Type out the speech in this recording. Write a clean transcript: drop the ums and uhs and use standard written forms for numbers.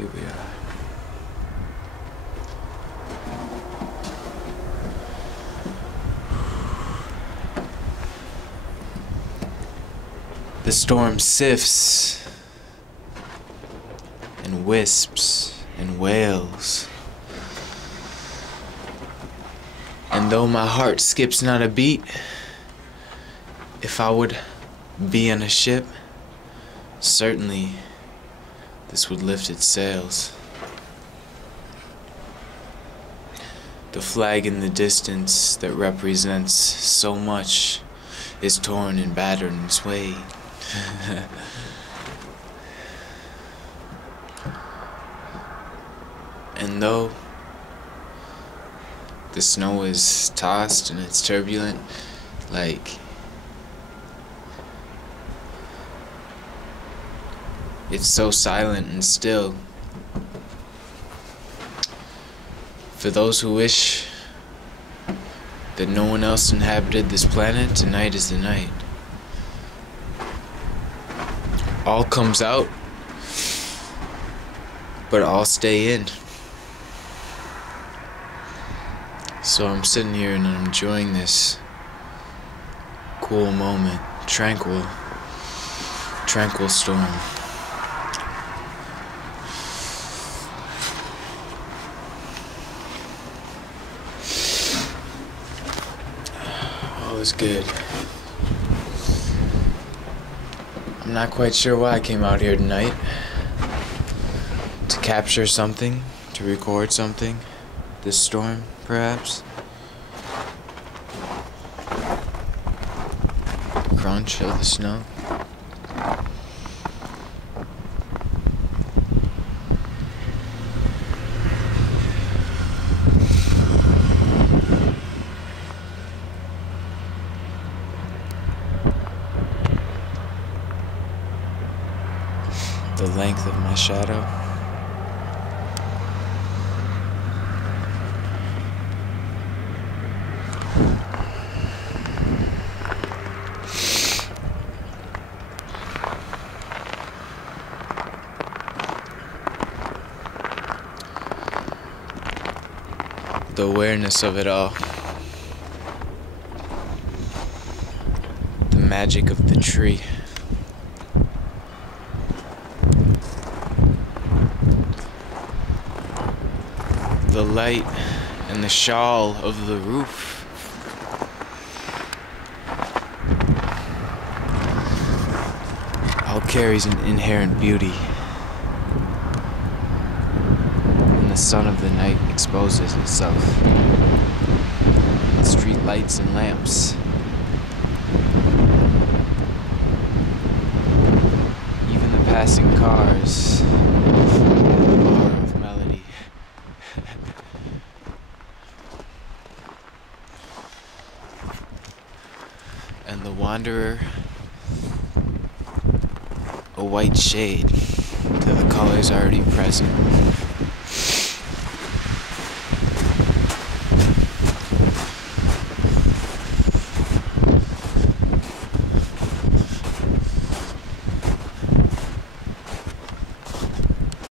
Here we are. The storm sifts and wisps and wails. And though my heart skips not a beat, if I would be on a ship, certainly this would lift its sails. The flag in the distance that represents so much is torn and battered and swayed. And though the snow is tossed and it's turbulent, like it's so silent and still. For those who wish that no one else inhabited this planet, tonight is the night. All comes out, but all stay in. So I'm sitting here and I'm enjoying this cool moment, tranquil storm. All is good. I'm not quite sure why I came out here tonight. To capture something, to record something. This storm, perhaps. Crunch of the snow. The length of my shadow. The awareness of it all. The magic of the tree. The light and the shawl of the roof. All carries an inherent beauty. And the sun of the night exposes itself. The street lights and lamps. Even the passing cars. The bar of melody. And the wanderer, a white shade to the colors already present.